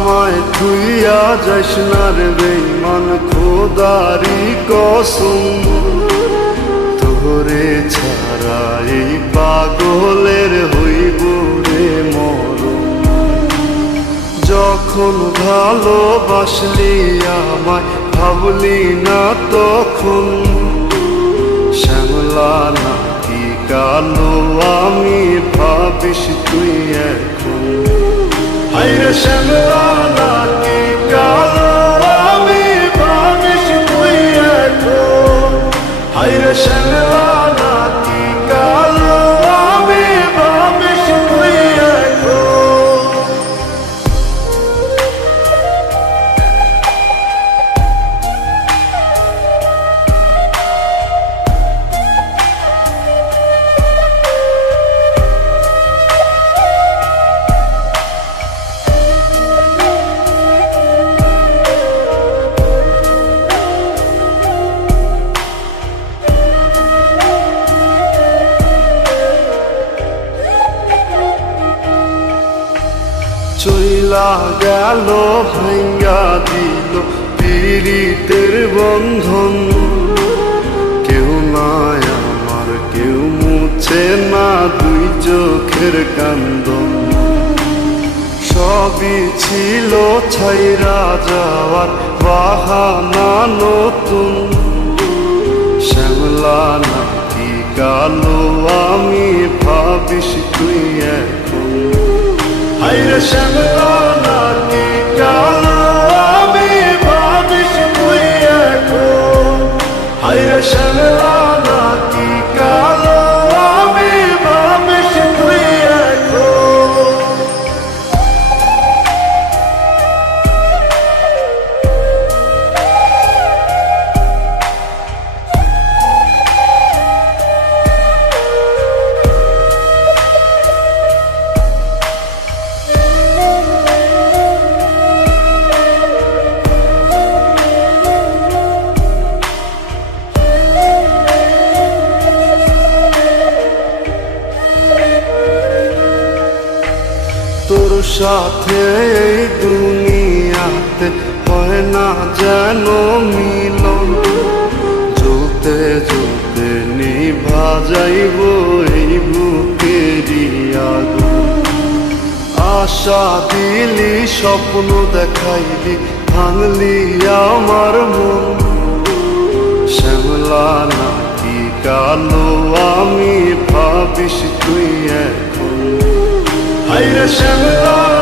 আমায় তুইয়া যাস না রে বেঈমান, খোদারি কসম তোরে ছাড়া এই পাগলের হইব রে মরণ। যখন ভালোবাসলি আমায় ভাবলি না তখন, শ্যামলা নাকি কালো আমি ভাবিস তুই এখন। হায়রে শ্যামলা নাকি কালো আমি ভাবিস তুই এখন। হায়রে শ্যামলা নাকি কালো আমি ভাবিস তুই এখন। চইলা গেল ভাঙ্গা দিল পীড়িতের বন্ধন, কেউ নাই আমার কেউ মুছে না দুই চোখের কান্দন। সবই ছিল ছাইরা যাওয়ার বাহানা নতুন, শ্যামলা নাকি কালো আমি ভাবিস তুই এখন। হায়রে শ্যামলা নাকি কালো আমি ভাবিস তুই এখন। হায়রে শ্যামলা নাকি কালো আমি ভাবিস তুই এখন। তোর সাথে এই দুনিয়াতে হয় না যেন মিলন, জ্বলতে জ্বলতে নিভা যাইব এই বুকেরই আগুন। আশা দিলি স্বপ্ন দেখাইলি ভাঙলি আমার মন, শ্যামলা নাকি কালো আমি ভাবিস তুই এখন। হায়রে শ্যামলা